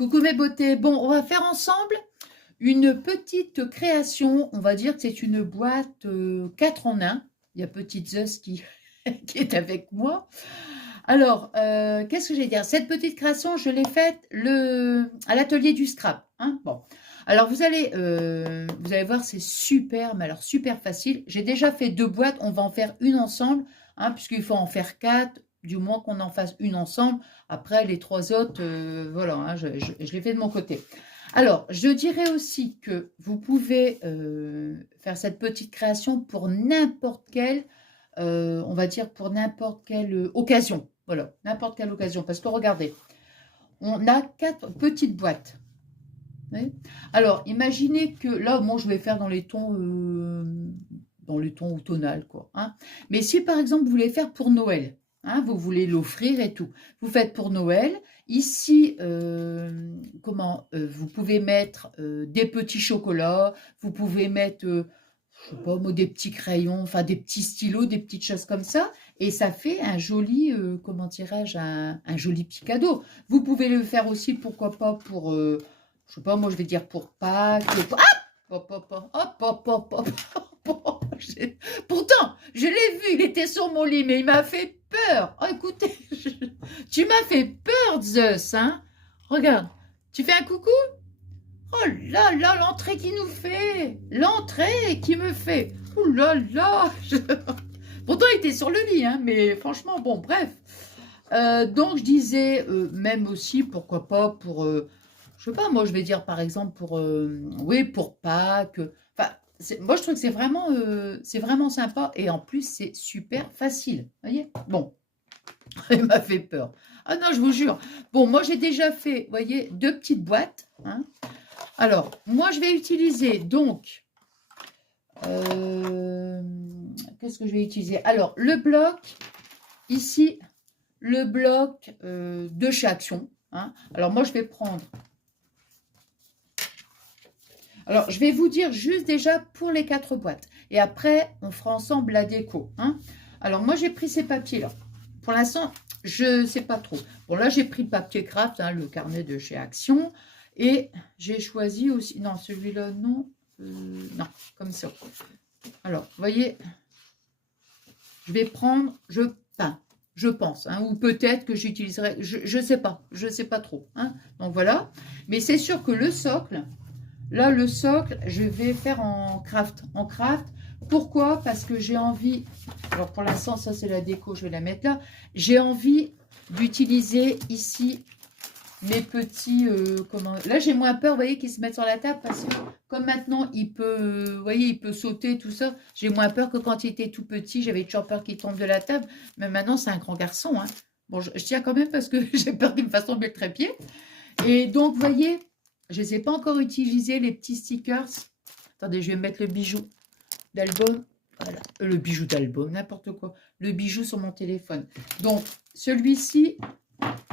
Coucou mes beautés. Bon, on va faire ensemble une petite création. On va dire que c'est une boîte 4 en 1. Il y a petite Zeus qui, qui est avec moi. Alors, qu'est-ce que je vais dire? Cette petite création, je l'ai faite à l'atelier du scrap. Hein, bon. Alors, vous allez voir, c'est super, mais alors super facile. J'ai déjà fait 2 boîtes. On va en faire une ensemble, hein, puisqu'il faut en faire 4. Du moins qu'on en fasse une ensemble. Après, les 3 autres, voilà, hein, je les fais de mon côté. Alors, je dirais aussi que vous pouvez faire cette petite création pour n'importe quelle, on va dire pour n'importe quelle occasion. Voilà, n'importe quelle occasion. Parce que regardez, on a 4 petites boîtes. Alors, imaginez que là, moi, je vais faire dans les tons automnal, quoi. Hein. Mais si, par exemple, vous voulez faire pour Noël, hein, vous voulez l'offrir et tout, vous faites pour Noël. Ici, vous pouvez mettre des petits chocolats, vous pouvez mettre, je sais pas, moi, des petits crayons, enfin des petits stylos, des petites choses comme ça, et ça fait un joli, comment dirais-je, un joli petit cadeau. Vous pouvez le faire aussi, pourquoi pas, pour je sais pas, moi je vais dire pour Pâques. Hop, hop, hop, hop, hop, hop, hop, hop. Pourtant, je l'ai vu, il était sur mon lit, mais il m'a fait peur. Oh, écoutez, tu m'as fait peur, Zeus, hein. Regarde, tu fais un coucou? Oh là là, l'entrée qu'il nous fait. L'entrée qui me fait. Oh là là. Pourtant, il était sur le lit, hein, mais franchement, bon, bref. Donc, je disais, même aussi, pourquoi pas, pour... je sais pas, moi je vais dire par exemple pour, oui, pour Pâques. Enfin, moi je trouve que c'est vraiment sympa et en plus c'est super facile. Vous voyez? Bon, il m'a fait peur. Ah non, je vous jure. Bon, moi j'ai déjà fait, vous voyez, 2 petites boîtes. Hein. Alors, moi je vais utiliser donc, qu'est-ce que je vais utiliser? Alors, le bloc, ici, le bloc de chez Action. Hein. Alors, moi je vais prendre... Alors, je vais vous dire juste déjà pour les 4 boîtes. Et après, on fera ensemble la déco. Hein. Alors, moi, j'ai pris ces papiers-là. Pour l'instant, je ne sais pas trop. Bon, là, j'ai pris le papier craft, hein, le carnet de chez Action. Et j'ai choisi aussi... Non, celui-là, non. Non, comme ça. Alors, vous voyez, je vais prendre... Je peins, je pense. Hein, ou peut-être que j'utiliserai... Je ne sais pas. Je ne sais pas trop. Hein. Donc, voilà. Mais c'est sûr que le socle... Là, le socle, je vais faire en craft. En craft, pourquoi? Parce que j'ai envie, alors pour l'instant, ça c'est la déco, je vais la mettre là. J'ai envie d'utiliser ici mes petits, là j'ai moins peur, vous voyez, qu'ils se mettent sur la table parce que comme maintenant, il peut, vous voyez, il peut sauter, tout ça. J'ai moins peur que quand il était tout petit, j'avais toujours peur qu'il tombe de la table. Mais maintenant, c'est un grand garçon. Hein. Bon, je tiens quand même parce que j'ai peur qu'il me fasse tomber le trépied. Et donc, vous voyez... Je ne les ai pas encore utilisé, les petits stickers. Attendez, je vais mettre le bijou d'album. Voilà, le bijou d'album, n'importe quoi. Le bijou sur mon téléphone. Donc, celui-ci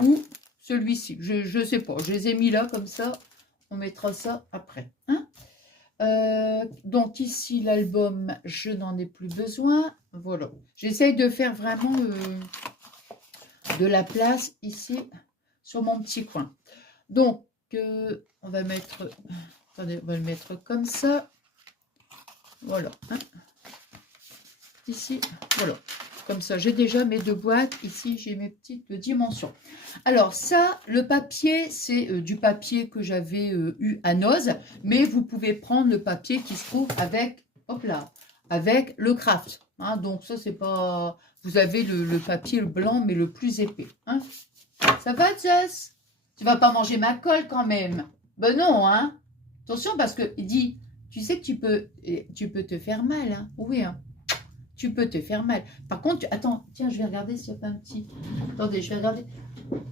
ou celui-ci. Je ne sais pas. Je les ai mis là, comme ça. On mettra ça après. Hein. Donc, ici, l'album, je n'en ai plus besoin. Voilà. J'essaye de faire vraiment de la place ici, sur mon petit coin. Donc, on va mettre, attendez, on va le mettre comme ça, voilà, hein. Ici, voilà, comme ça, j'ai déjà mes 2 boîtes, ici, j'ai mes petites dimensions. Alors, ça, le papier, c'est du papier que j'avais eu à Noz, mais vous pouvez prendre le papier qui se trouve avec, hop là, avec le craft, hein, donc ça, c'est pas, vous avez le papier blanc, mais le plus épais, hein. Ça va, Jess? Tu vas pas manger ma colle quand même. Ben non, hein. Attention parce que il dit, tu sais que tu peux te faire mal, hein. Oui, hein. Tu peux te faire mal. Par contre, attends, tiens, je vais regarder s'il n'y a pas un petit... Attendez, je vais regarder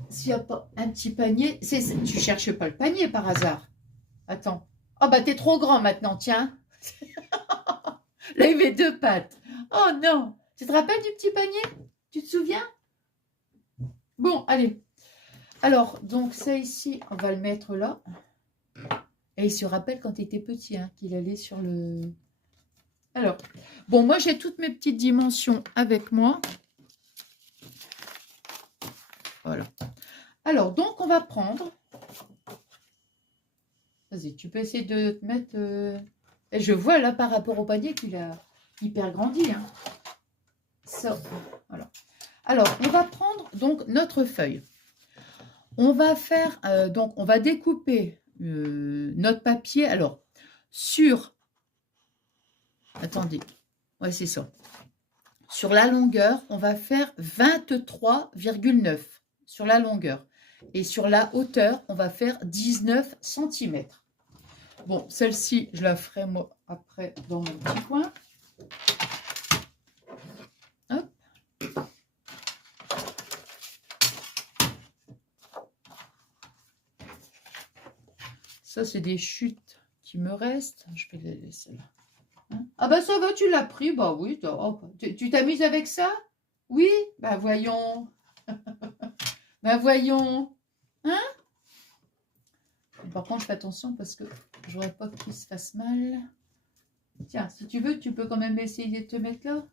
s'il n'y a pas un petit panier. Tu cherches pas le panier par hasard. Attends. Oh, bah, t'es trop grand maintenant, tiens. Là, il met 2 pattes. Oh non. Tu te rappelles du petit panier? Tu te souviens? Bon, allez. Alors, donc ça ici, on va le mettre là. Et il se rappelle quand il était petit, hein, qu'il allait sur le... Alors, bon, moi j'ai toutes mes petites dimensions avec moi. Voilà. Alors, donc on va prendre Vas-y, tu peux essayer de te mettre... Et je vois là, par rapport au panier, qu'il a hyper grandi. Hein. Ça, voilà. Alors, on va prendre donc notre feuille. On va faire, donc on va découper notre papier. Alors, sur... Attendez. Ouais, c'est ça. Sur la longueur, on va faire 23,9 sur la longueur. Et sur la hauteur, on va faire 19 cm. Bon, celle-ci, je la ferai moi après dans mon petit coin. Hop. Ça, c'est des chutes qui me restent. Je vais les laisser là. Hein? Ah bah ça va, tu l'as pris. Bah oui, tu t'amuses avec ça? Oui? Bah voyons. Bah voyons. Hein? Par contre, je fais attention parce que je voudrais pas qu'il se fasse mal. Tiens, si tu veux, tu peux quand même essayer de te mettre là.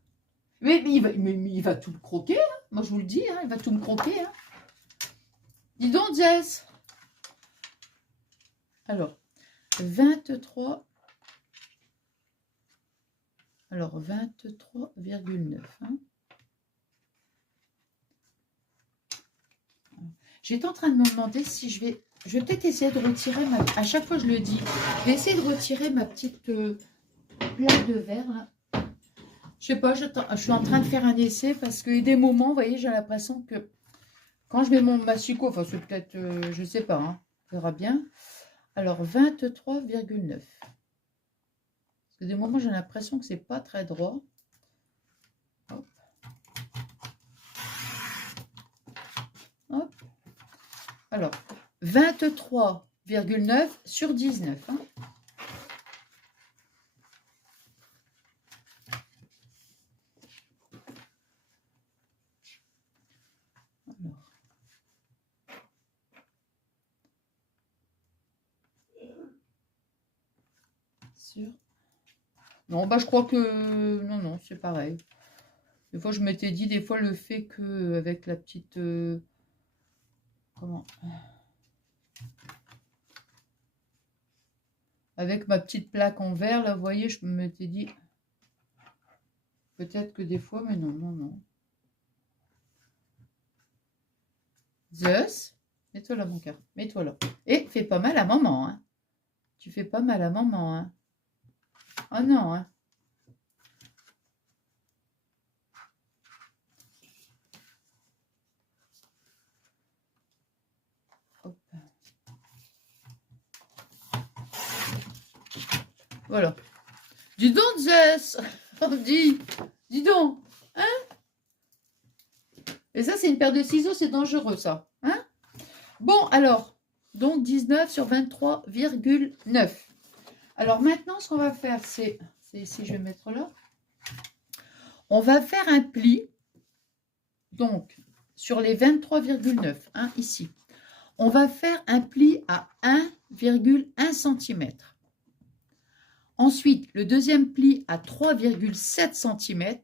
Mais il va tout me croquer. Hein. Moi, je vous le dis, hein, il va tout me croquer. Hein. Dis donc, Jess. Alors, 23. Alors, 23,9. Hein. J'étais en train de me demander si je vais peut-être essayer de retirer ma... À chaque fois, je le dis. Je vais essayer de retirer ma petite plaque de verre. Là. Je sais pas, je suis en train de faire un essai parce que des moments, vous voyez, j'ai l'impression que quand je mets mon massicot, enfin, c'est peut-être, je sais pas, hein, on verra bien. Alors, 23,9. Parce que des moments, j'ai l'impression que c'est pas très droit. Hop. Hop. Alors, 23,9 sur 19. Hein. Alors. Sur... Non, bah je crois que... Non, c'est pareil. Des fois, je m'étais dit, des fois, le fait que avec la petite... Comment... Avec ma petite plaque en verre, là, vous voyez, je m'étais dit... Peut-être que des fois, mais non. Zeus, mets-toi là, mon cœur. Mets-toi là. Et fais pas mal à maman, hein. Tu fais pas mal à maman, hein. Oh non, hein. Hop. Voilà. Dis donc, Zeus. Dis donc. Hein? Et ça, c'est une paire de ciseaux, c'est dangereux, ça. Hein? Bon, alors, donc 19 sur 23,9. Alors maintenant, ce qu'on va faire, c'est ici, je vais mettre là. On va faire un pli, donc, sur les 23,9, hein, ici. On va faire un pli à 1,1 cm. Ensuite, le deuxième pli à 3,7 cm.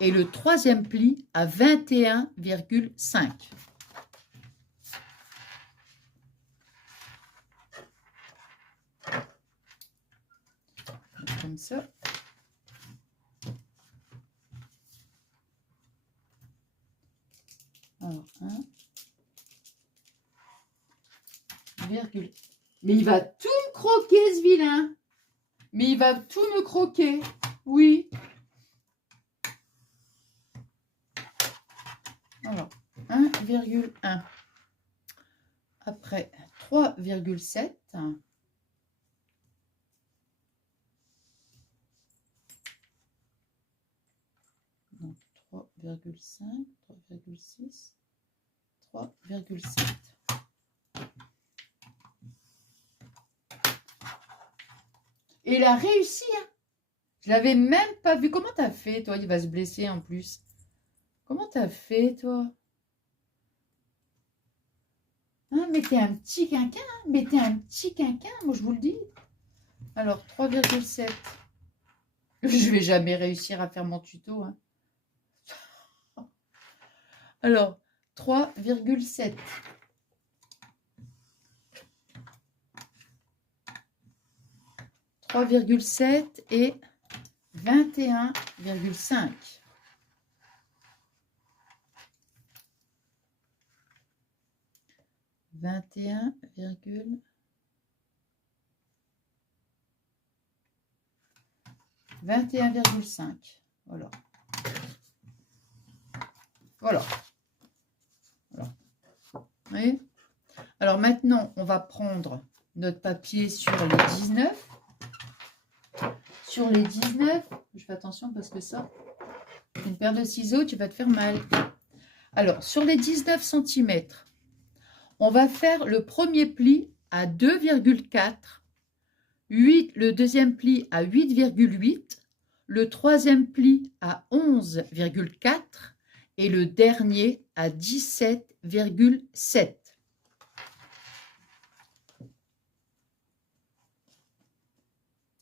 Et le troisième pli à 21,5. Comme ça. Alors, 1, virgule. Mais il va tout me croquer, ce vilain. Mais il va tout me croquer. Oui. Alors, 1,1. Après, 3,7. Donc, 3,5, 3,6, 3,7. Et il a réussi, hein. Je l'avais même pas vu. Comment t'as fait, toi? Il va se blesser en plus. Comment t'as fait, toi? Hein, mais t'es un petit quinquin, hein. Mais t'es un petit quinquin, moi je vous le dis. Alors, 3,7. Je vais jamais réussir à faire mon tuto. Hein. Alors, 3,7. 3,7 et 21,5. Vingt et un virgule cinq. Voilà. Voilà. Voilà. Vous voyez? Alors maintenant, on va prendre notre papier sur les 19. Sur les 19, je fais attention parce que ça, une paire de ciseaux, tu vas te faire mal. Alors, sur les 19 cm, on va faire le premier pli à 2,4, le deuxième pli à 8,8, le troisième pli à 11,4 et le dernier à 17,7.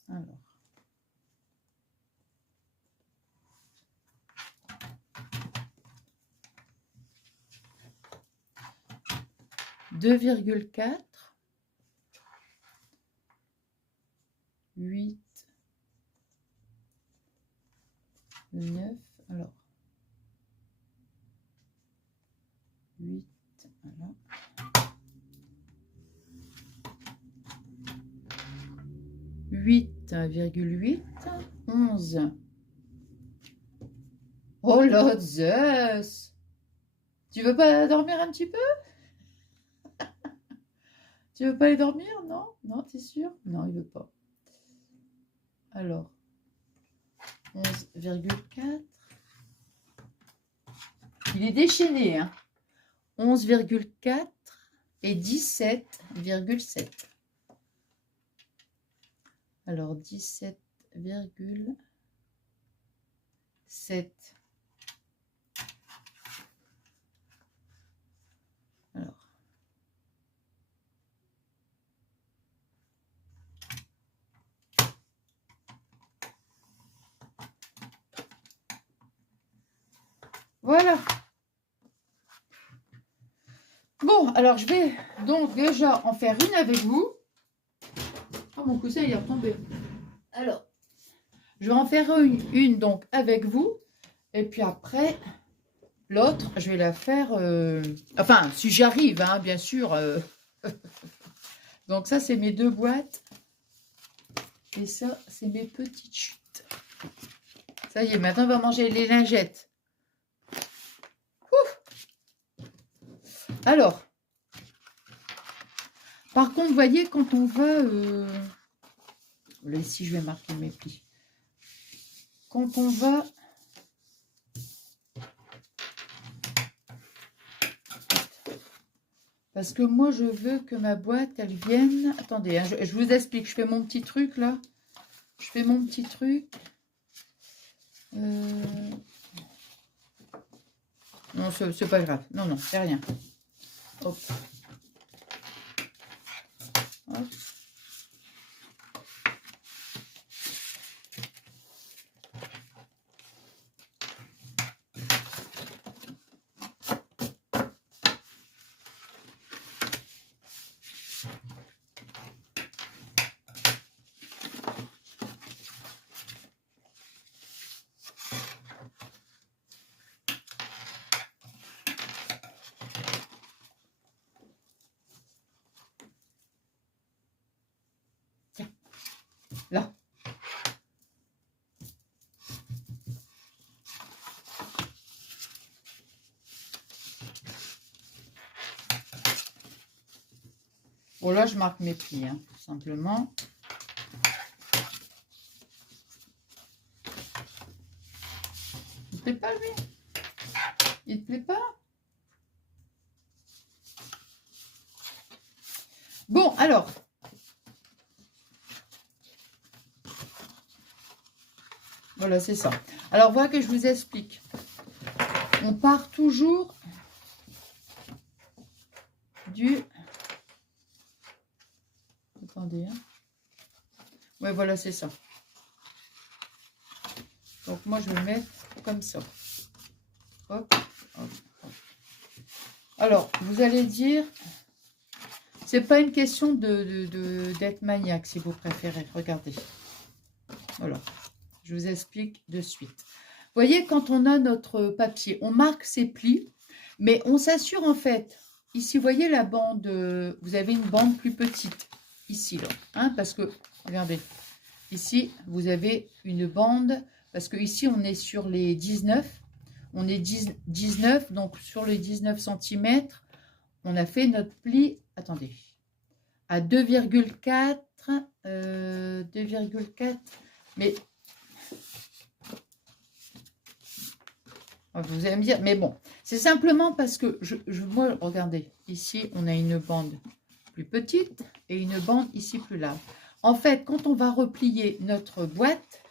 Alors. « 2,4, 8, 9, alors 8, voilà. 8,8, 11. Oh là, Zeus! Tu veux pas dormir un petit peu? Tu veux pas aller dormir? Non? Non, t'es sûr? Non, il veut pas. Alors, 11,4. Il est déchaîné, hein? 11,4 et 17,7. Alors, 17,7. Alors. Voilà. Bon, alors je vais donc déjà en faire une avec vous. Oh, mon coussin, il est retombé. Alors, je vais en faire une donc avec vous. Et puis après, l'autre, je vais la faire... Enfin, si j'arrive, hein, bien sûr. Donc ça, c'est mes deux boîtes. Et ça, c'est mes petites chutes. Ça y est, maintenant, on va manger les lingettes. Ouf. Alors, par contre, vous voyez, quand on va... Là, ici, je vais marquer mes plis. Quand on va... Parce que moi, je veux que ma boîte, elle vienne... Attendez, hein, je vous explique. Je fais mon petit truc, là. Je fais mon petit truc. Non, c'est pas grave. Non, non, c'est rien. Hop. Hop. Là. Bon, là, je marque mes plis, hein, tout simplement. Il te plaît pas, lui? Il te plaît pas? Bon, alors... Voilà, c'est ça. Alors, voilà que je vous explique. On part toujours du... Attendez. Hein. Ouais, voilà, c'est ça. Donc, moi, je vais mettre comme ça. Hop, hop, hop. Alors, vous allez dire... C'est pas une question d'être maniaque, si vous préférez. Regardez. Voilà, je vous explique de suite. Vous voyez, quand on a notre papier, on marque ses plis, mais on s'assure en fait, ici, vous voyez la bande, vous avez une bande plus petite, ici, là, hein, parce que, regardez, ici, vous avez une bande, parce que ici, on est sur les 19, on est 19, donc sur les 19 cm, on a fait notre pli, attendez, à 2,4, 2,4, mais vous allez me dire, mais bon, c'est simplement parce que, moi, regardez, ici, on a une bande plus petite et une bande ici plus large. En fait, quand on va replier notre boîte,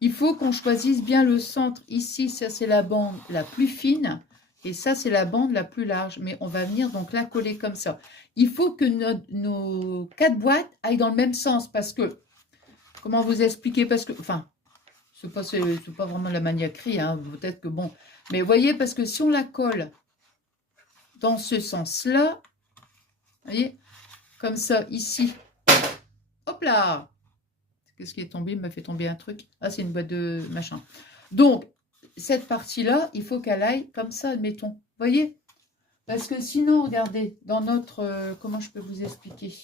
il faut qu'on choisisse bien le centre. Ici, ça, c'est la bande la plus fine et ça, c'est la bande la plus large. Mais on va venir donc la coller comme ça. Il faut que nos 4 boîtes aillent dans le même sens parce que, comment vous expliquer? Parce que, enfin, c'est pas vraiment la maniaquerie, hein, peut-être que bon. Mais vous voyez, parce que si on la colle dans ce sens-là, vous voyez, comme ça, ici, hop là! Qu'est-ce qui est tombé? Il m'a fait tomber un truc. Ah, c'est une boîte de machin. Donc, cette partie-là, il faut qu'elle aille comme ça, admettons. Vous voyez? Parce que sinon, regardez, dans notre... comment je peux vous expliquer?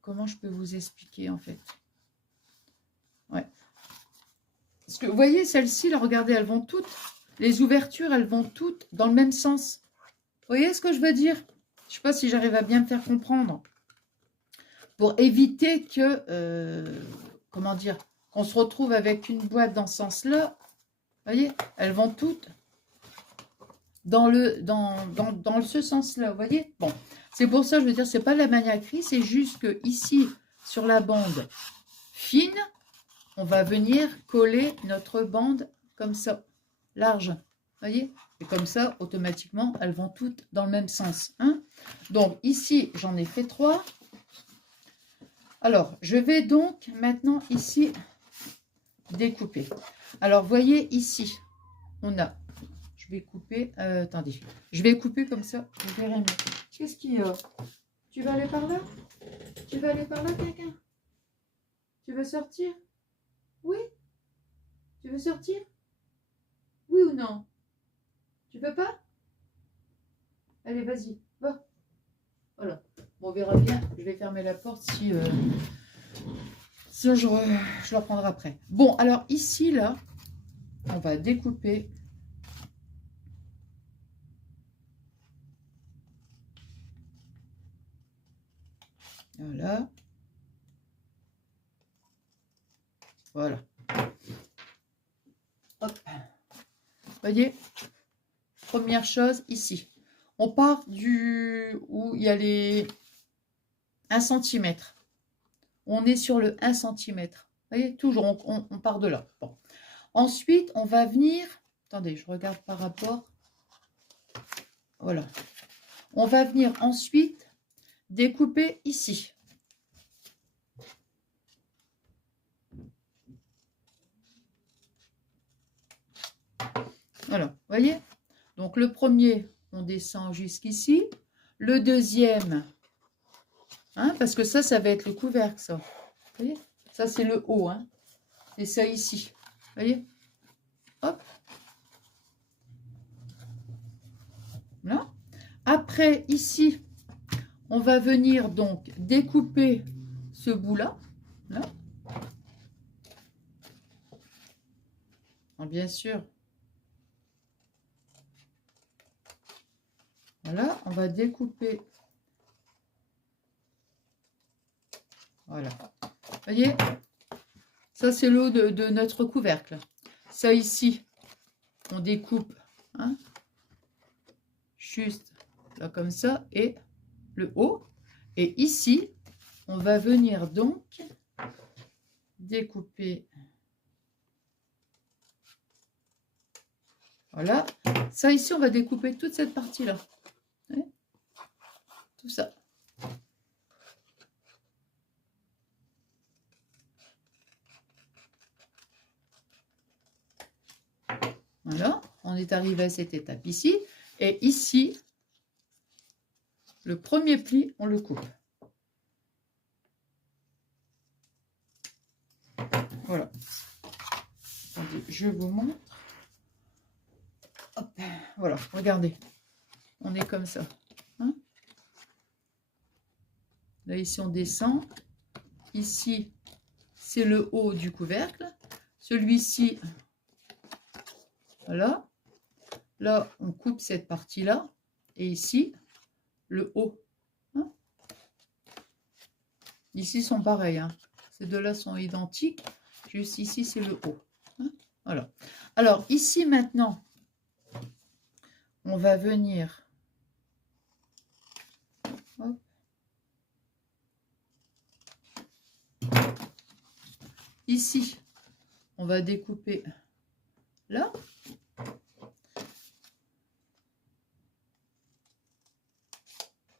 Comment je peux vous expliquer, en fait? Ouais. Parce que, vous voyez, celles-ci, là, regardez, elles vont toutes... Les ouvertures, elles vont toutes dans le même sens. Vous voyez ce que je veux dire? Je ne sais pas si j'arrive à bien me faire comprendre. Pour éviter que, comment dire, qu'on se retrouve avec une boîte dans ce sens-là. Vous voyez, elles vont toutes dans ce sens-là, vous voyez. Bon, c'est pour ça, je veux dire, c'est pas de la maniaquerie, c'est juste que ici, sur la bande fine, on va venir coller notre bande comme ça, large, vous voyez. Et comme ça, automatiquement, elles vont toutes dans le même sens. Hein. Donc ici, j'en ai fait 3. Alors, je vais donc maintenant ici découper. Alors, voyez ici, on a, je vais couper, attendez, je vais couper comme ça, vous verrez mieux. Qu'est-ce qu'il y a? Tu vas aller par là? Tu vas aller par là, quelqu'un? Tu veux sortir? Oui? Tu veux sortir? Oui ou non? Tu veux pas? Allez, vas-y, va. Voilà, bon, on verra bien, je vais fermer la porte si... ça, je le reprendrai après. Bon, alors ici, là, on va découper. Voilà. Voilà. Hop. Vous voyez, première chose ici. On part où il y a les 1 cm. On est sur le 1 cm. Vous voyez, toujours, on part de là. Bon. Ensuite, on va venir... Attendez, je regarde par rapport... Voilà. On va venir ensuite découper ici. Voilà, vous voyez? Donc, le premier, on descend jusqu'ici. Le deuxième, hein, parce que ça va être le couvercle, ça. Vous voyez? Ça, c'est le haut, hein. Et ça ici. Vous voyez? Hop. Là. Après, ici, on va venir donc découper ce bout-là. Là. Alors, bien sûr. Voilà, on va découper. Voilà. Vous voyez? Ça, c'est le haut de notre couvercle. Ça, ici, on découpe, hein, juste là, comme ça, et le haut. Et ici, on va venir donc découper. Voilà. Ça, ici, on va découper toute cette partie-là. Tout ça. Voilà, on est arrivé à cette étape ici. Et ici, le premier pli, on le coupe. Attendez, je vous montre. Hop, voilà, regardez. On est comme ça. Hein, là, ici, on descend. Ici, c'est le haut du couvercle. Celui-ci, voilà. Là, on coupe cette partie-là. Et ici, le haut. Hein, ici, sont pareils. Hein. Ces deux-là sont identiques. Juste ici, c'est le haut. Hein, voilà. Alors, ici, maintenant, on va venir... Hop. Ici, on va découper là.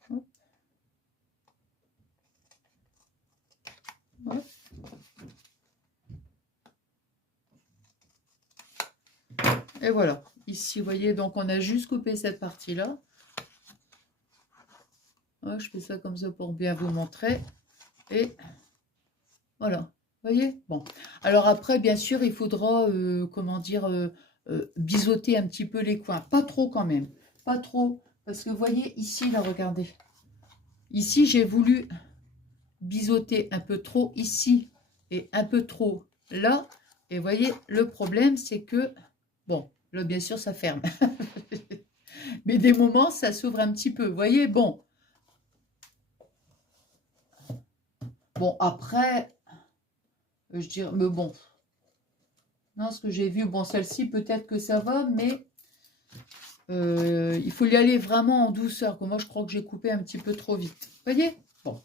Hop. Hop. Et voilà. Ici, vous voyez, donc on a juste coupé cette partie-là. Ouais, je fais ça comme ça pour bien vous montrer. Et voilà. Vous voyez? Bon. Alors après, bien sûr, il faudra, comment dire, biseauter un petit peu les coins. Pas trop quand même. Pas trop. Parce que vous voyez, ici, là, regardez. Ici, j'ai voulu biseauter un peu trop ici et un peu trop là. Et vous voyez, le problème, c'est que, bon, là, bien sûr, ça ferme. Mais des moments, ça s'ouvre un petit peu. Vous voyez, bon. Bon, après, je dirais, mais bon. Non, ce que j'ai vu, bon, celle-ci, peut-être que ça va, mais il faut y aller vraiment en douceur. Que moi, je crois que j'ai coupé un petit peu trop vite. Vous voyez? Bon.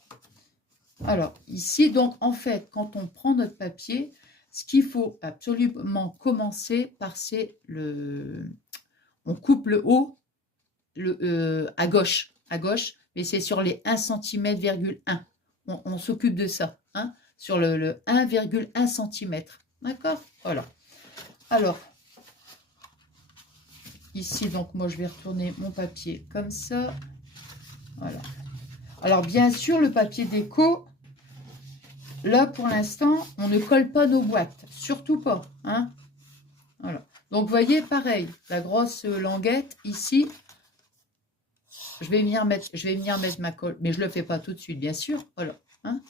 Alors, ici, donc, en fait, quand on prend notre papier, ce qu'il faut absolument commencer par, c'est le... On coupe le haut à gauche, mais c'est sur les 1 cm,1. On s'occupe de ça, hein, sur le 1,1 cm. D'accord? Voilà. Alors, ici, donc, moi, je vais retourner mon papier comme ça. Voilà. Alors, bien sûr, le papier déco, là, pour l'instant, on ne colle pas nos boîtes. Surtout pas, hein. Voilà. Donc, vous voyez, pareil, la grosse languette, ici, je vais venir mettre ma colle, mais je ne le fais pas tout de suite, bien sûr. Voilà. Hein,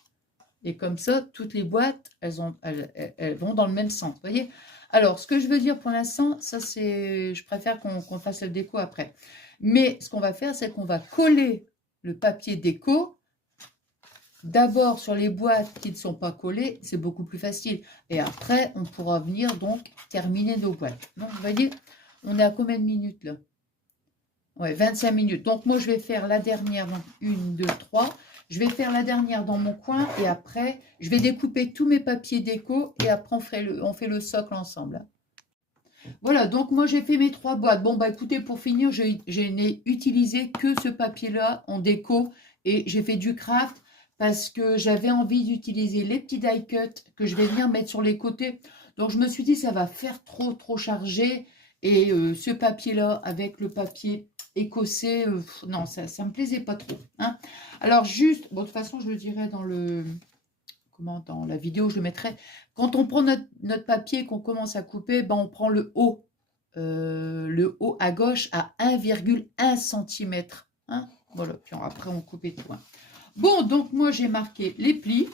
et comme ça, toutes les boîtes, elles vont dans le même sens. Vous voyez? Alors, ce que je veux dire pour l'instant, ça c'est... Je préfère qu'on fasse le déco après. Mais ce qu'on va faire, c'est qu'on va coller le papier déco d'abord sur les boîtes qui ne sont pas collées. C'est beaucoup plus facile. Et après, on pourra venir donc terminer nos boîtes. Donc, vous voyez, on est à combien de minutes là? Ouais, 25 minutes. Donc, moi, je vais faire la dernière. Donc, 1, 2, 3. Je vais faire la dernière dans mon coin. Et après, je vais découper tous mes papiers déco. Et après, on fait le socle ensemble. Voilà, donc moi, j'ai fait mes 3 boîtes. Bon, bah écoutez, pour finir, je n'ai utilisé que ce papier-là en déco. Et j'ai fait du craft parce que j'avais envie d'utiliser les petits die cut que je vais venir mettre sur les côtés. Donc, je me suis dit, ça va faire trop chargé. Et ce papier-là, avec le papier écossais, non, ça me plaisait pas trop. Hein. Alors, juste, bon, de toute façon, je le dirai dans dans la vidéo, je le mettrai. Quand on prend notre papier, qu'on commence à couper, ben, on prend le haut à gauche à 1,1 cm. Hein. Voilà, puis après, on coupe et tout. Hein. Bon, donc moi, j'ai marqué les plis.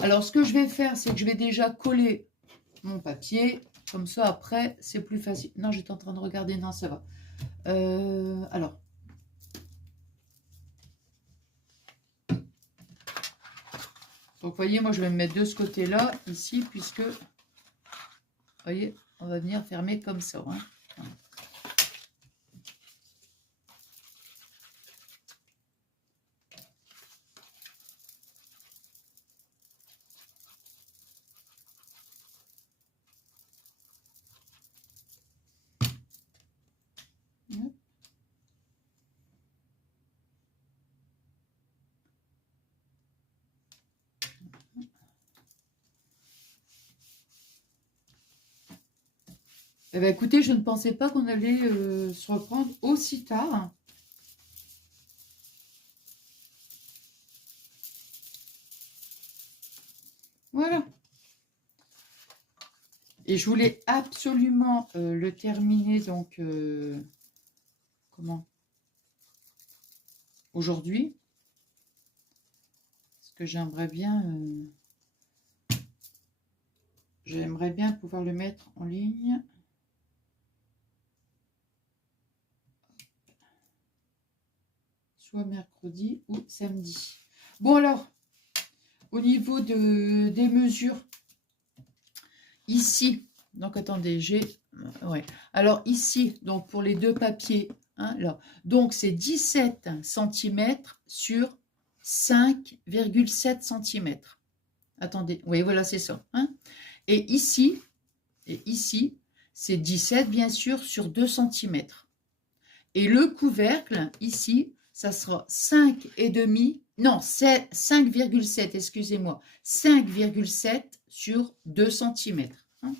Alors, ce que je vais faire, c'est que je vais déjà coller mon papier. Comme ça, après, c'est plus facile. Non, j'étais en train de regarder. Non, ça va. Alors. Donc, vous voyez, moi, je vais me mettre de ce côté-là, ici, puisque, vous voyez, on va venir fermer comme ça. Hein. Voilà. Eh bien, écoutez, je ne pensais pas qu'on allait se reprendre aussi tard. Voilà. Et je voulais absolument le terminer, donc, comment? Aujourd'hui. Parce que j'aimerais bien pouvoir le mettre en ligne. Soit mercredi ou samedi. Bon alors, au niveau des mesures, ici, donc attendez, ouais. Alors ici, donc pour les deux papiers, hein, là, donc c'est 17 cm sur 5,7 cm. Attendez, oui, voilà, c'est ça. Hein. Et ici, c'est 17, bien sûr, sur 2 cm. Et le couvercle, ici, ça sera 5,5, non, 5,7, excusez-moi, 5,7 sur 2 cm. Hein.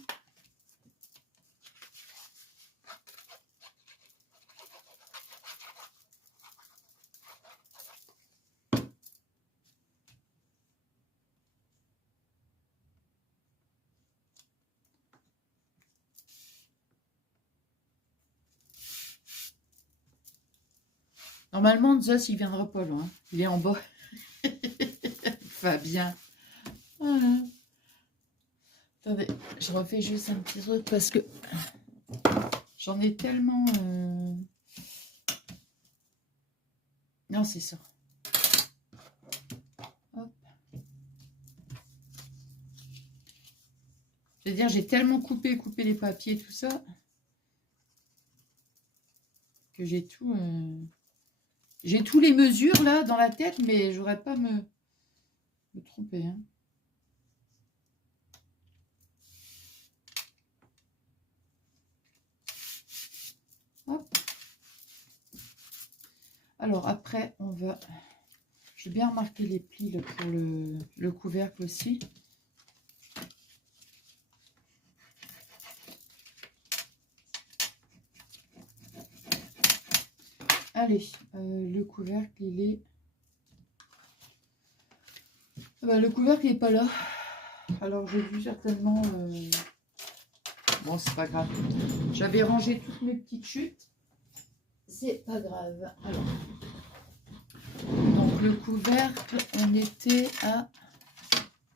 Normalement, Zeus, il viendra pas loin. Il est en bas. Fabien. Voilà. Attendez, je refais juste un petit truc parce que j'en ai tellement... Non, c'est ça. Hop. Je veux dire, j'ai tellement coupé les papiers, tout ça, que j'ai tout... J'ai tous les mesures là dans la tête, mais j'aurais pas me tromper. Hein. Hop. Alors après, on va... J'ai bien remarqué les plis là, pour le couvercle aussi. Allez, le couvercle, il est... le couvercle n'est pas là. Alors, j'ai dû certainement... Bon, c'est pas grave. J'avais rangé toutes mes petites chutes. C'est pas grave. Alors, donc le couvercle, on était à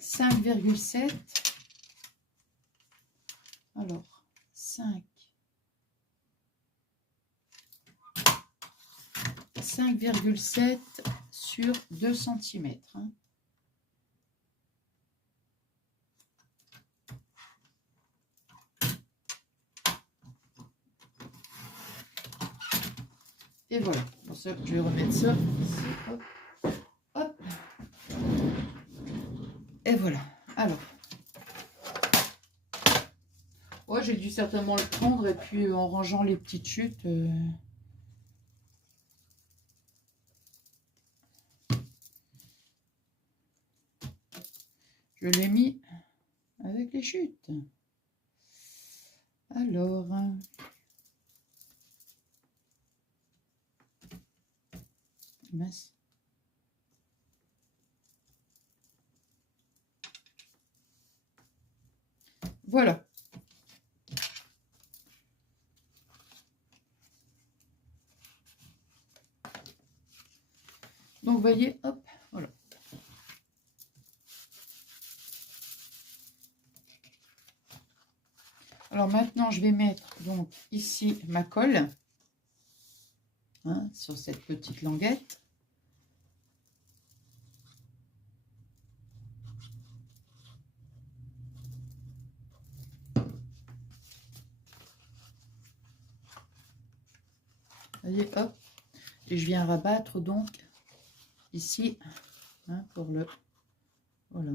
5,7. Alors, 5,7 sur 2 cm. Hein. Et voilà. Bon, ça, je vais remettre ça ici. Hop. Hop. Et voilà. Alors. Ouais, j'ai dû certainement le prendre et puis en rangeant les petites chutes. Je l'ai mis avec les chutes. Alors. Mince. Voilà. Donc, vous voyez, hop, voilà. Alors, maintenant, je vais mettre donc ici ma colle hein, sur cette petite languette. Vous voyez, hop. Et je viens rabattre donc ici hein, pour le... Voilà.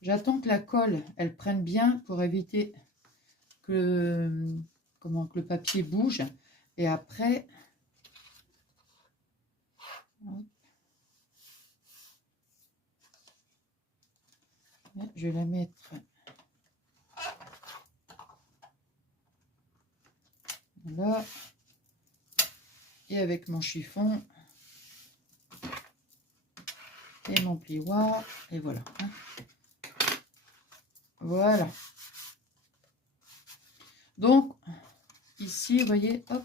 J'attends que la colle, elle prenne bien pour éviter que, que le papier bouge. Et après, hop, je vais la mettre Voilà. Et avec mon chiffon. Et mon plioir. Et voilà. Hein. Voilà. Donc, ici, vous voyez, hop,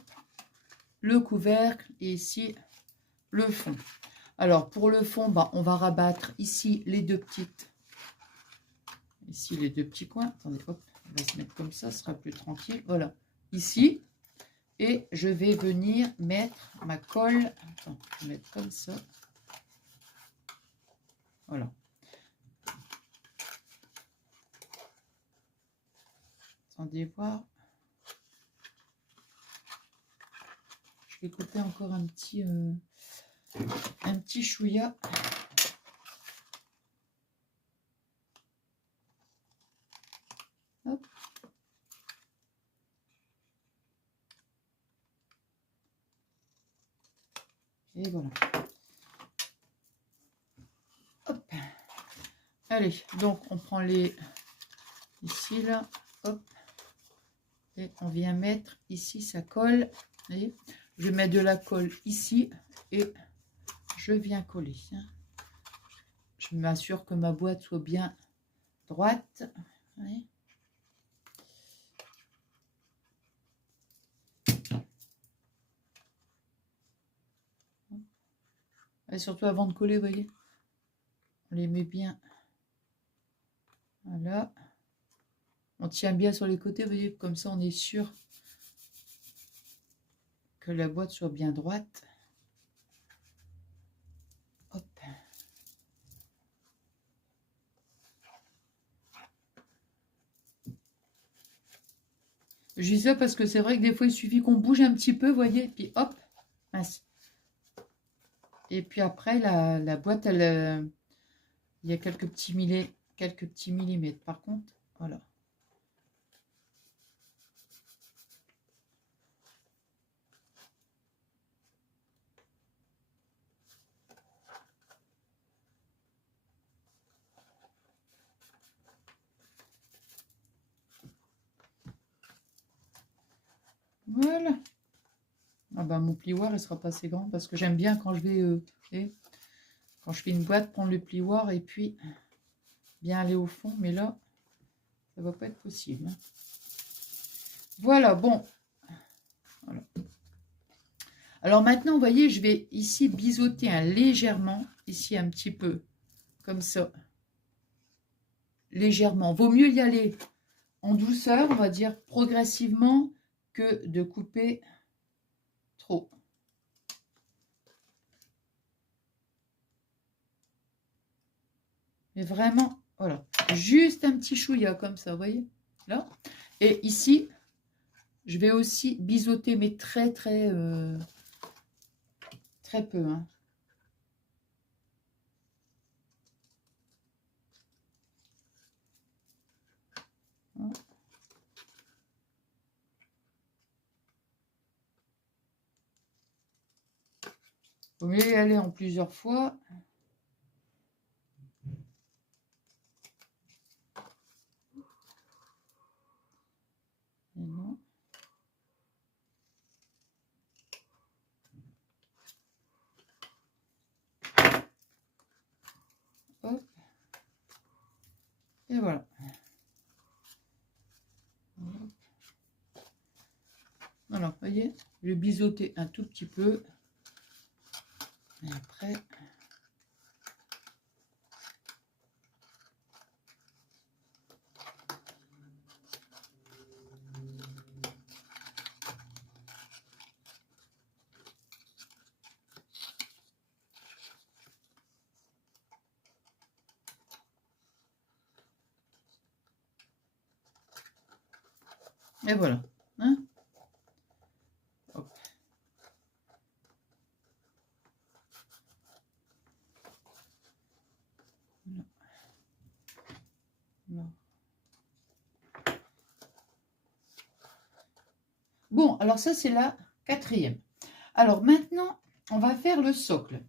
le couvercle. Et ici, le fond. Alors, pour le fond, bah, on va rabattre ici les deux petites. Ici, les deux petits coins. Attendez, hop, on va se mettre comme ça, ce sera plus tranquille. Voilà. Ici. Et je vais venir mettre ma colle. Attends, je vais mettre comme ça. Voilà. Attendez voir. Je vais couper encore un petit chouïa. Hop. Et voilà. Hop. Allez, donc on prend les ici là, hop. Et on vient mettre ici, ça colle. Voyez, je mets de la colle ici et je viens coller. Je m'assure que ma boîte soit bien droite. Voyez. Et surtout avant de coller, vous voyez, on les met bien. Voilà. On tient bien sur les côtés, vous voyez, comme ça on est sûr que la boîte soit bien droite. Hop. Je dis ça parce que c'est vrai que des fois il suffit qu'on bouge un petit peu, vous voyez, puis hop, mince. Et puis après la boîte, elle, il y a quelques petits millimètres. Par contre, voilà. Voilà. Ah ben, mon plioir, il sera pas assez grand parce que j'aime bien quand je vais, quand je fais une boîte, prendre le plioir et puis bien aller au fond. Mais là, ça va pas être possible. Hein. Voilà, bon. Voilà. Alors maintenant, vous voyez, je vais ici biseauter légèrement, ici un petit peu, comme ça. Légèrement. Vaut mieux y aller en douceur, on va dire progressivement, que de couper trop. Mais vraiment, voilà, juste un petit chouïa comme ça, vous voyez, là. Et ici, je vais aussi biseauter, mais très peu. Hein. Vous mieux y aller en plusieurs fois. Et non. Hop. Et voilà. Voilà, vous voyez, je vais biseauter un tout petit peu. Et après... Et voilà. Hein? Hop. Voilà. Voilà. Bon, alors ça, c'est la quatrième. Alors maintenant, on va faire le socle.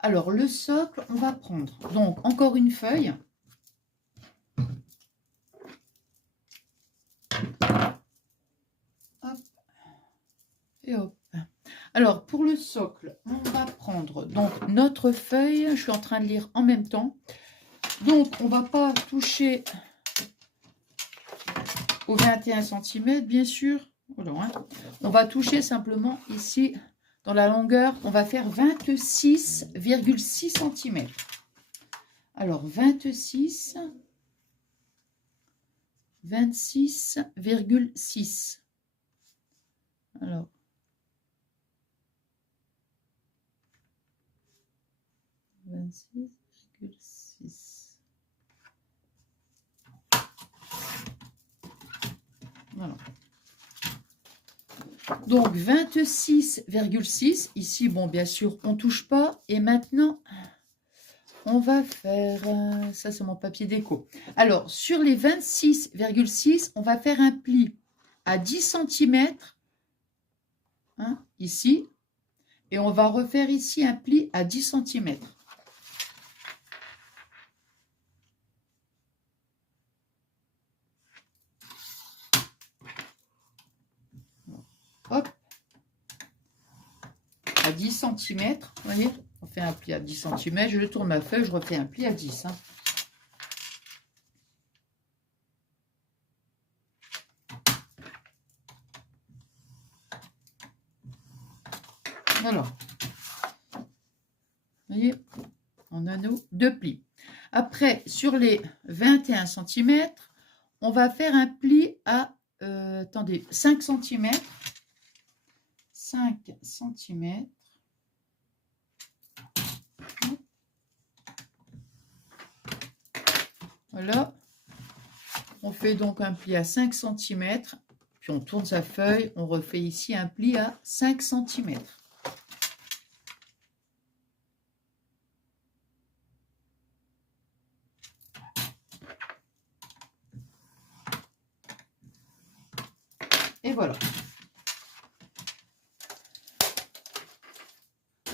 Alors, le socle, on va prendre donc encore une feuille. Hop. Et hop. Alors, pour le socle, on va prendre donc notre feuille. Je suis en train de lire en même temps. Donc, on ne va pas toucher au 21 cm, bien sûr. On va toucher simplement ici, dans la longueur, on va faire 26,6 cm. Alors, 26,6. Alors, voilà. Donc 26,6. Ici, bon, bien sûr, on ne touche pas. Et maintenant, on va faire... ça, c'est mon papier déco. Alors, sur les 26,6, on va faire un pli à 10 cm. Hein, ici. Et on va refaire ici un pli à 10 cm. Hop. À 10 cm. Vous voyez, on fait un pli à 10 cm. Je tourne ma feuille, je refais un pli à 10. Hein. Alors, vous voyez, on a nos deux plis. Après, sur les 21 cm, on va faire un pli à, attendez, 5 cm. 5 cm. Voilà. On fait donc un pli à 5 cm. Puis on tourne sa feuille. On refait ici un pli à 5 cm. Et voilà.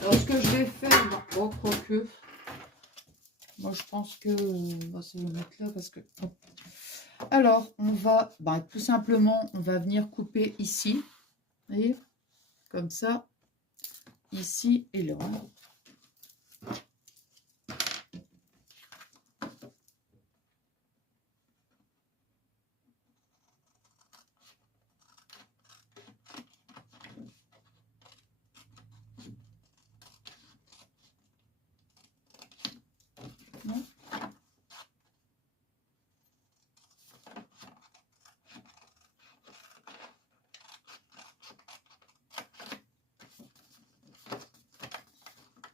Alors, ce que je vais faire, oh, quoique, moi je pense que on va se le mettre là parce que. Alors, on va, tout simplement, on va venir couper ici, vous voyez, comme ça, ici et là.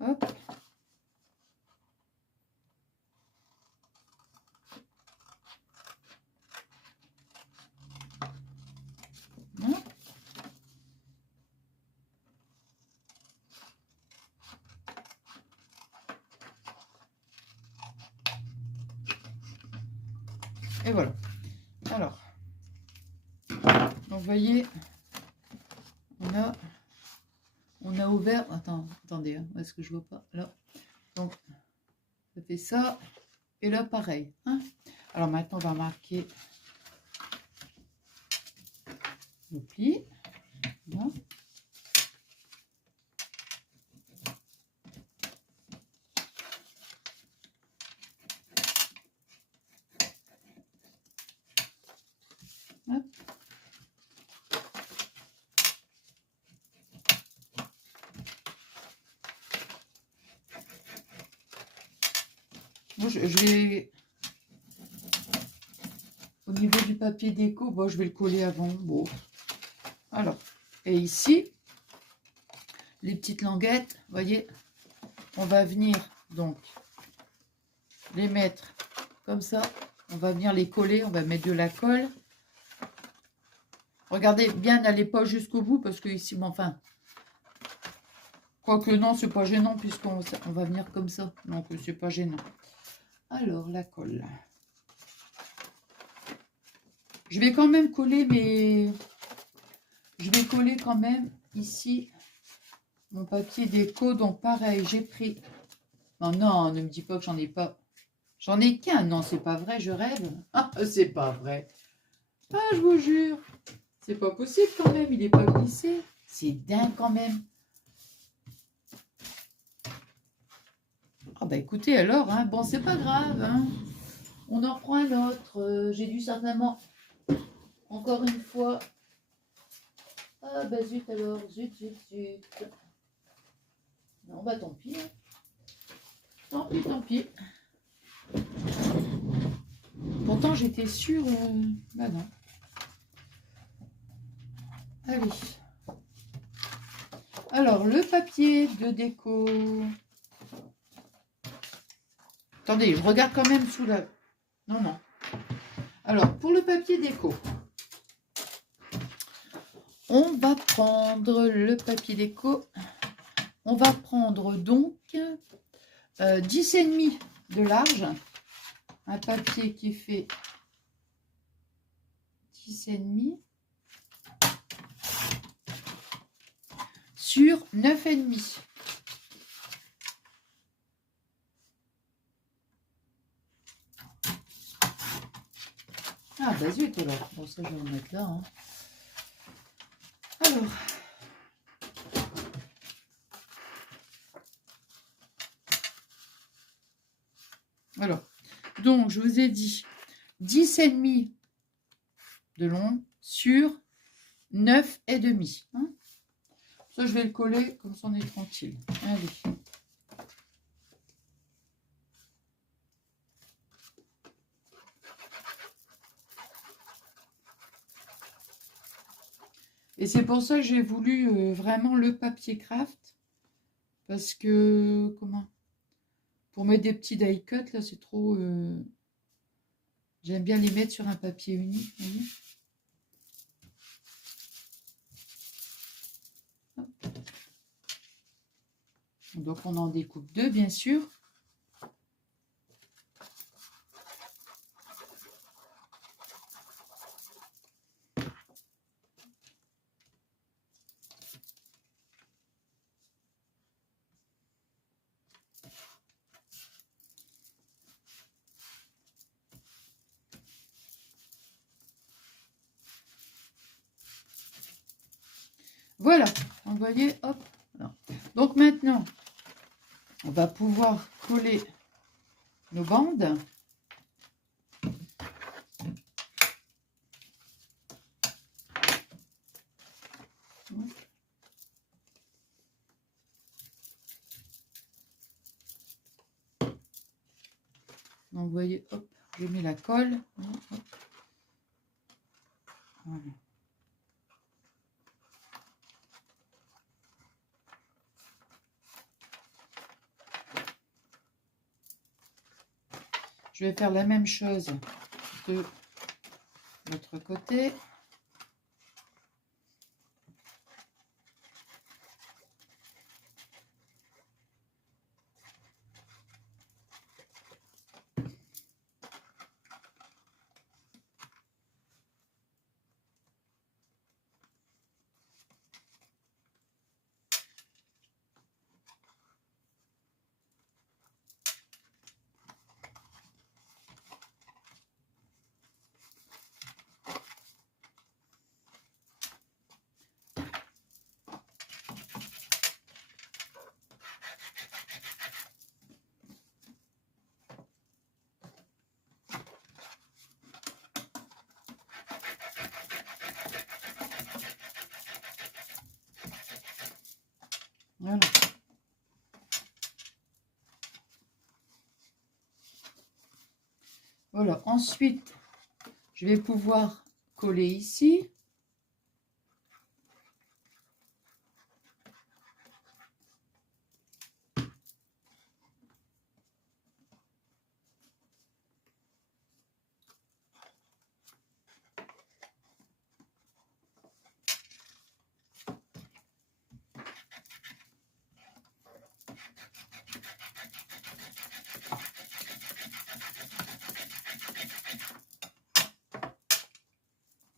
Hop. Et voilà. Alors, vous voyez, on a ouvert. Attendez, hein, est-ce que je vois pas là? Donc, ça fait ça. Et là, pareil. Hein. Alors maintenant, on va marquer le pli. Voilà. Hop. Moi, je vais, au niveau du papier déco, bon, je vais le coller avant. Bon. Alors, et ici, les petites languettes, vous voyez, on va venir donc les mettre comme ça. On va venir les coller, on va mettre de la colle. Regardez bien, n'allez pas jusqu'au bout parce que ici, bon, enfin, quoique non, c'est pas gênant puisqu'on va venir comme ça. Donc, c'est pas gênant. Alors, la colle. Je vais quand même coller mes... Je vais coller quand même ici mon papier déco. Donc, pareil, j'ai pris... Non, non, ne me dis pas que j'en ai pas. J'en ai qu'un. Non, c'est pas vrai, je rêve. Ah, c'est pas vrai. Ah, je vous jure. C'est pas possible quand même, il n'est pas glissé. C'est dingue quand même. Ah bah écoutez alors, hein, bon c'est pas grave, hein. On en reprend un autre. J'ai dû certainement, encore une fois... Ah bah zut alors, zut, zut, zut. Non bah tant pis. Hein. Tant pis, tant pis. Pourtant j'étais sûre... Bah non. Allez. Alors le papier de déco... Attendez, je regarde quand même sous la... Non, non. Alors, pour le papier déco, on va prendre le papier déco. On va prendre donc 10,5 de large. Un papier qui fait 10,5 sur 9,5. Ah bah zut alors. Bon ça je vais en mettre là. Hein. Alors. Alors. Donc je vous ai dit 10,5 de long sur 9,5. Hein. Ça je vais le coller comme ça on est tranquille. Allez. Et c'est pour ça que j'ai voulu vraiment le papier craft. Parce que, comment? Pour mettre des petits die cut, là, c'est trop... J'aime bien les mettre sur un papier uni. Donc, on en découpe deux, bien sûr. Voilà, vous voyez, hop. Donc maintenant, on va pouvoir coller nos bandes. Donc vous voyez, hop, j'ai mis la colle. Hop. Voilà. Je vais faire la même chose de l'autre côté. Voilà. Voilà. Ensuite, je vais pouvoir coller ici.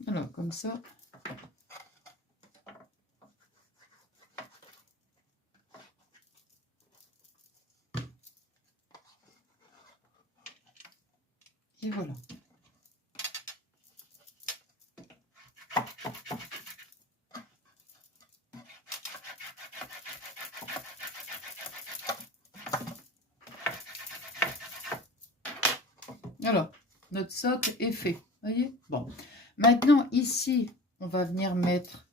Voilà, comme ça. Et voilà. Alors, notre socle est fait. Voyez? Bon. Maintenant, ici, on va venir mettre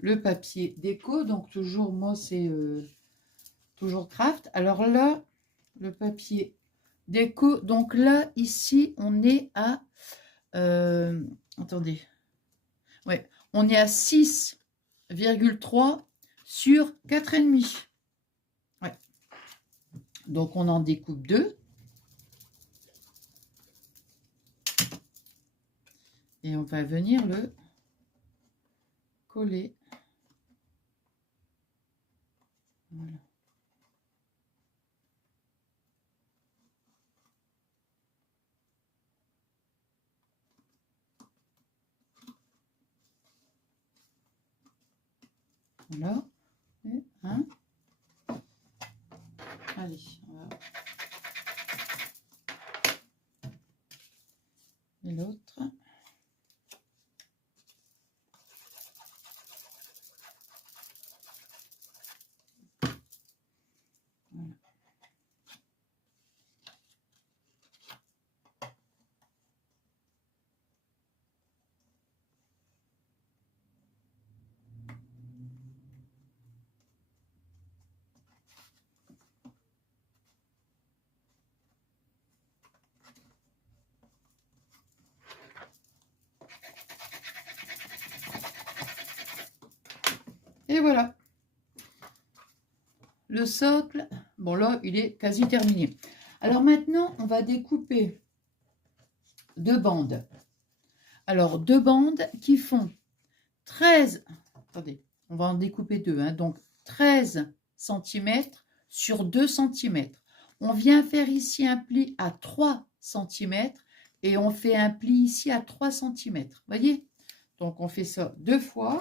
le papier déco. Donc, toujours, moi, c'est toujours craft. Alors là, le papier déco. Donc là, ici, on est à... attendez. Ouais, on est à 6,3 sur 4,5. Ouais. Donc, on en découpe 2. Et on va venir le coller. Voilà. Voilà. Et un. Allez, voilà. Et l'autre. Voilà. Et voilà. Le socle, bon là, il est quasi terminé. Alors maintenant, on va découper 2 bandes. Alors, 2 bandes qui font 13, attendez, on va en découper 2, hein, donc 13 cm sur 2 cm. On vient faire ici un pli à 3 cm et on fait un pli ici à 3 cm. Voyez? Donc, on fait ça 2 fois.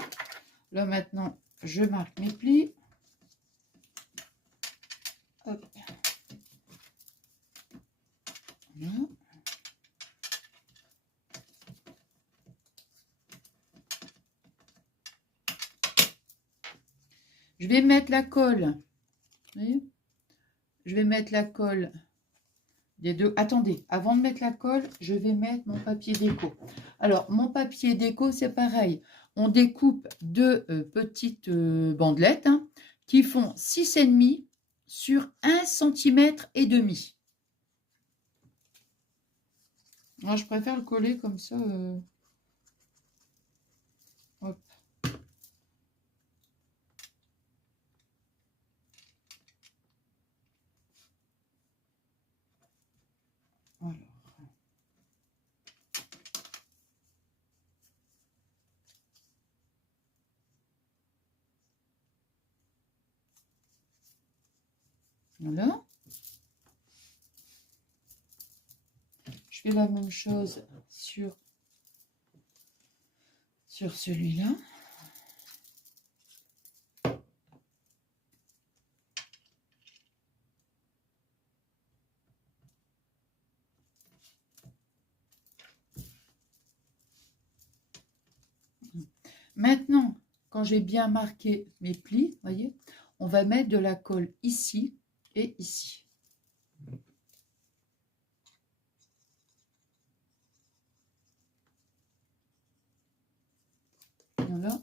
Là, maintenant, je marque mes plis. Hop. Voilà. Je vais mettre la colle. Vous voyez? Je vais mettre la colle des deux. Attendez, avant de mettre la colle, je vais mettre mon papier déco. Alors, mon papier déco, c'est pareil. On découpe 2 petites bandelettes, hein, qui font 6,5 sur 1,5 cm. Moi, je préfère le coller comme ça. Hop. Voilà. Voilà. Je fais la même chose sur celui-là. Maintenant, quand j'ai bien marqué mes plis, voyez, on va mettre de la colle ici et ici. Voilà.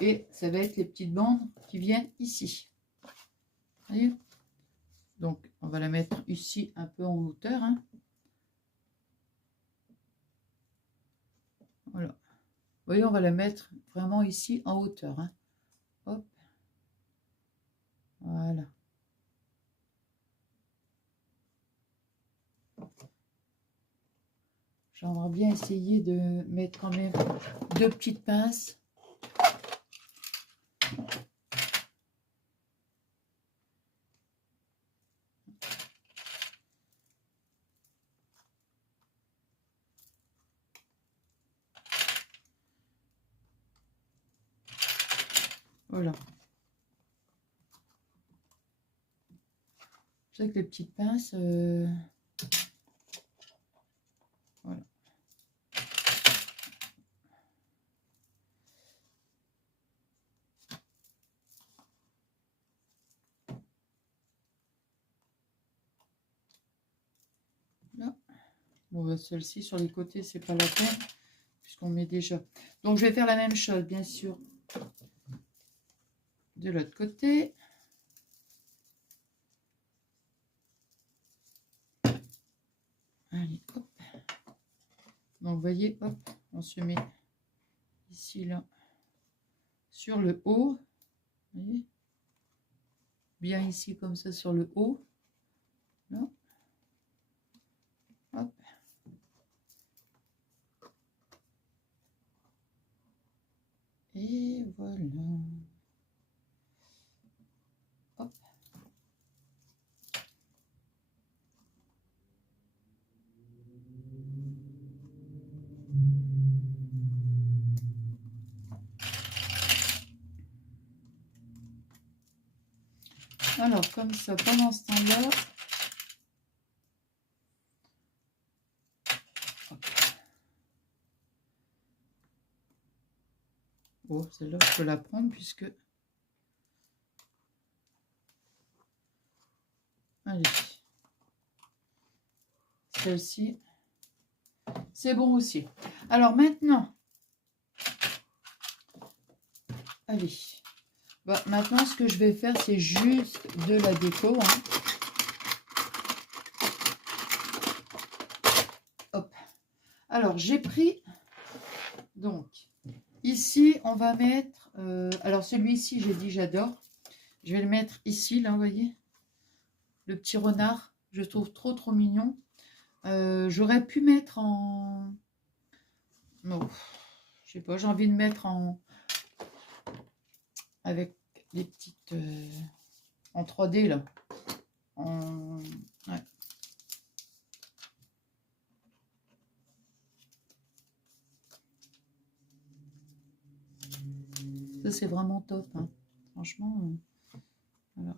Et ça va être les petites bandes qui viennent ici. Voyez? Donc, on va la mettre ici un peu en hauteur. Hein. Voilà. Vous voyez, on va la mettre vraiment ici en hauteur. Hein. Hop. Voilà. J'aimerais bien essayer de mettre quand même 2 petites pinces. Voilà. Je sais que les petites pinces... Voilà. Là. Bon, bah, celle-ci sur les côtés, c'est pas la peine, puisqu'on met déjà. Donc, je vais faire la même chose, bien sûr, de l'autre côté. Allez, hop. Donc, vous voyez, hop, on se met ici, là, sur le haut. Vous voyez? Bien ici, comme ça, sur le haut. Là. Hop. Et voilà. Hop. Alors, comme ça, pendant ce temps-là, oh, celle-là, je peux la prendre puisque... Allez. Celle-ci, c'est bon aussi. Alors maintenant, allez. Bah, maintenant, ce que je vais faire, c'est juste de la déco. Hein. Hop. Alors, j'ai pris... Donc, ici, on va mettre... alors, celui-ci, j'ai dit, j'adore. Je vais le mettre ici, là, vous voyez. Le petit renard. Je trouve trop, trop mignon. J'aurais pu mettre en... Non, je sais pas, j'ai envie de mettre en... Avec les petites... en 3D, là. Ouais. Ça, c'est vraiment top. Hein. Franchement, voilà.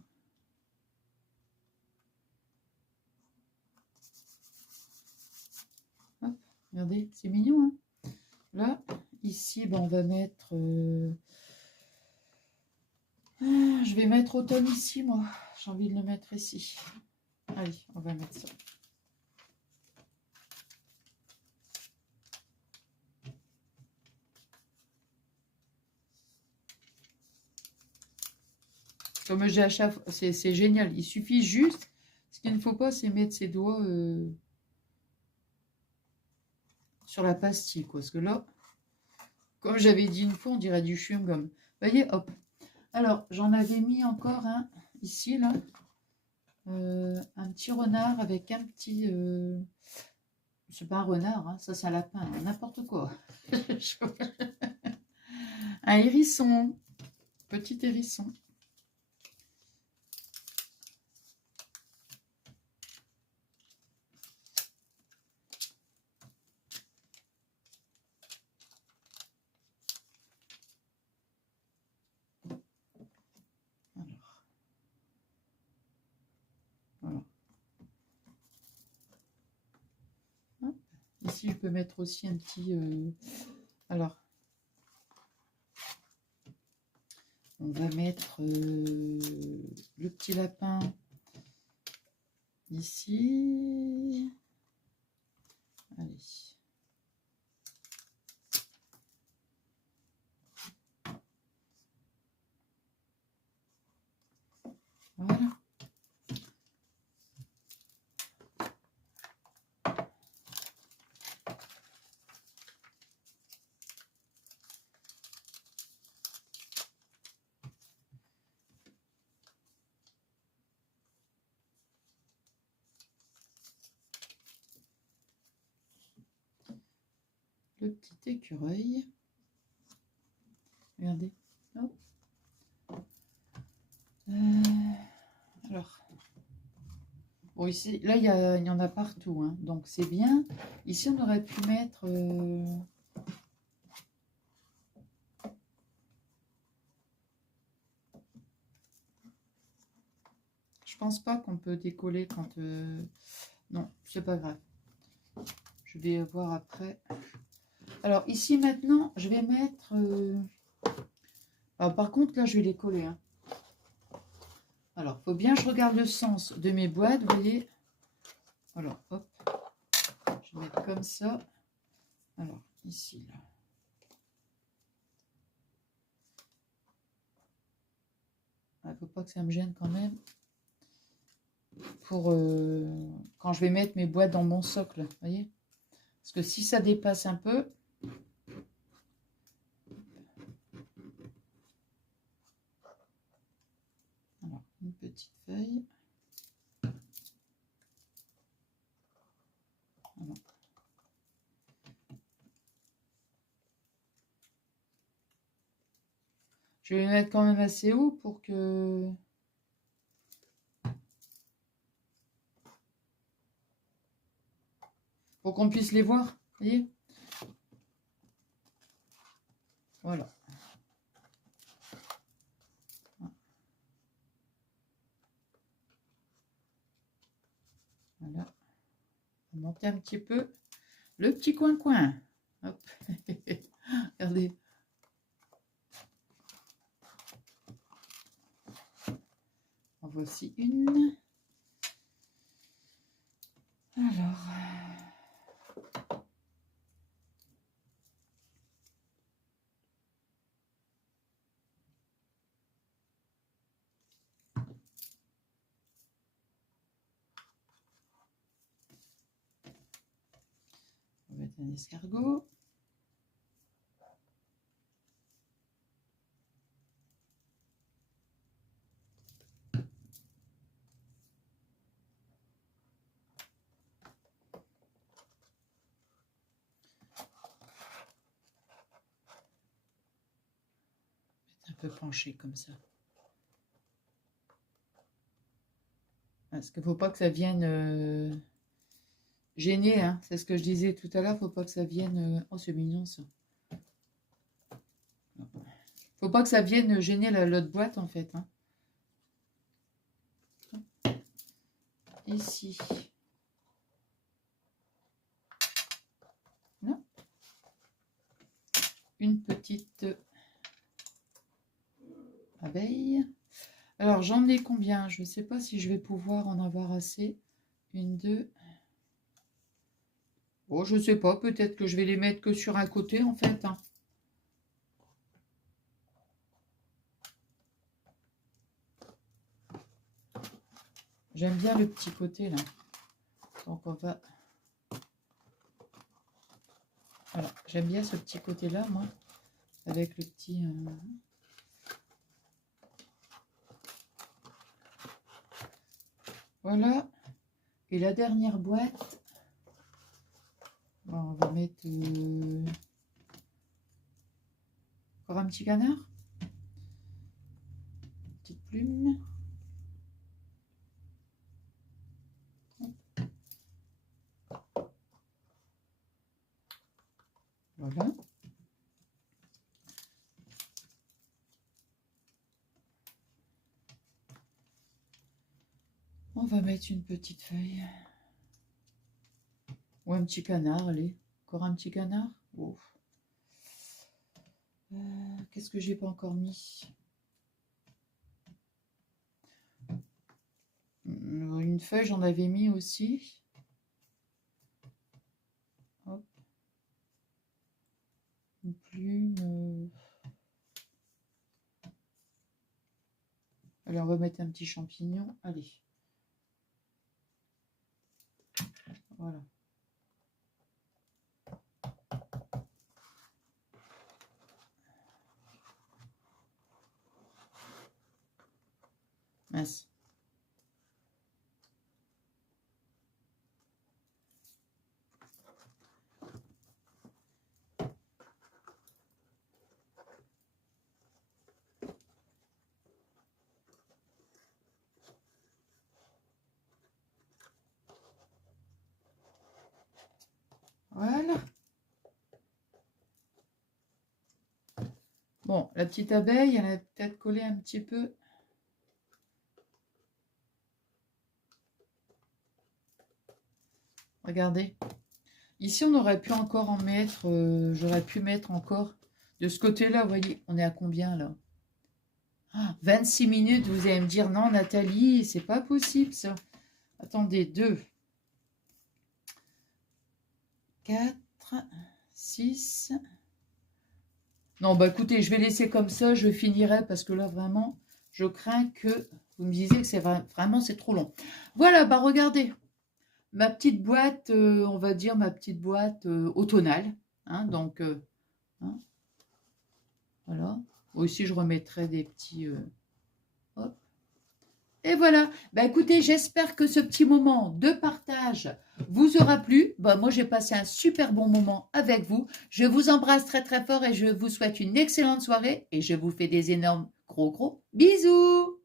Hop, regardez, c'est mignon. Hein. Là, ici, ben, on va mettre... je vais mettre automne ici, moi. J'ai envie de le mettre ici. Allez, on va mettre ça. Comme j'ai à chaque fois, c'est génial. Il suffit juste, ce qu'il ne faut pas, c'est mettre ses doigts sur la pastille, quoi. Parce que là, comme j'avais dit une fois, on dirait du chewing-gum. Vous voyez, hop. Alors, j'en avais mis encore un ici, là. Un petit renard avec un petit... c'est pas un renard, hein, ça c'est un lapin, hein, n'importe quoi. Un hérisson. Petit hérisson. Ici, je peux mettre aussi un petit... alors, on va mettre le petit lapin ici. Allez. Voilà. Le petit écureuil. Regardez. Oh. Alors. Bon, ici, là, il y en a partout. Hein, donc, c'est bien. Ici, on aurait pu mettre... je pense pas qu'on peut décoller quand... non, c'est pas grave. Je vais voir après. Alors, ici, maintenant, je vais mettre... alors, par contre, là, je vais les coller. Hein. Alors, il faut bien que je regarde le sens de mes boîtes, vous voyez. Alors, hop. Je vais mettre comme ça. Alors, ici, là. Il ne faut pas que ça me gêne quand même. Pour quand je vais mettre mes boîtes dans mon socle, vous voyez. Parce que si ça dépasse un peu... Alors, une petite feuille. Voilà. Je vais les mettre quand même assez haut pour que... Pour qu'on puisse les voir, vous voyez. Voilà. Voilà. On va monter un petit peu le petit coin-coin. Hop. Regardez. En voici une. Alors. On va mettre un escargot. Un peu penché comme ça. Parce qu'il ne faut pas que ça vienne gêner, hein. C'est ce que je disais tout à l'heure, il ne faut pas que ça vienne... Oh, c'est mignon ça. Faut pas que ça vienne gêner l'autre boîte en fait. Hein. Ici. Là. Une petite abeille. Alors j'en ai combien? Je ne sais pas si je vais pouvoir en avoir assez. Une, deux. Bon, je ne sais pas. Peut-être que je vais les mettre que sur un côté en fait. Hein. J'aime bien le petit côté là. Donc on va... Voilà, j'aime bien ce petit côté là, moi. Avec le petit... Voilà. Et la dernière boîte... Bon, on va mettre... Encore un petit canard. Petite plume. Voilà. On va mettre une petite feuille. Ou un petit canard, allez. Encore un petit canard. Oh. Qu'est-ce que j'ai pas encore mis? Une feuille, j'en avais mis aussi. Hop. Une plume. Allez, on va mettre un petit champignon. Allez. Voilà. Mince. Voilà. Bon, la petite abeille, elle a peut-être collé un petit peu. Regardez. Ici, on aurait pu encore en mettre, j'aurais pu mettre encore de ce côté-là, vous voyez, on est à combien là? 26 minutes, vous allez me dire, non Nathalie, c'est pas possible ça. Attendez, 2. 4, 6. Non, bah écoutez, je vais laisser comme ça, je finirai parce que là, vraiment, je crains que vous me disiez que c'est vraiment, c'est trop long. Voilà, bah regardez, ma petite boîte, on va dire ma petite boîte automnale. Hein, donc, hein, voilà. Aussi, je remettrai des petits... hop. Et voilà. Bah, écoutez, j'espère que ce petit moment de partage vous aura plu. Bah, moi, j'ai passé un super bon moment avec vous. Je vous embrasse très très fort et je vous souhaite une excellente soirée. Et je vous fais des énormes gros bisous.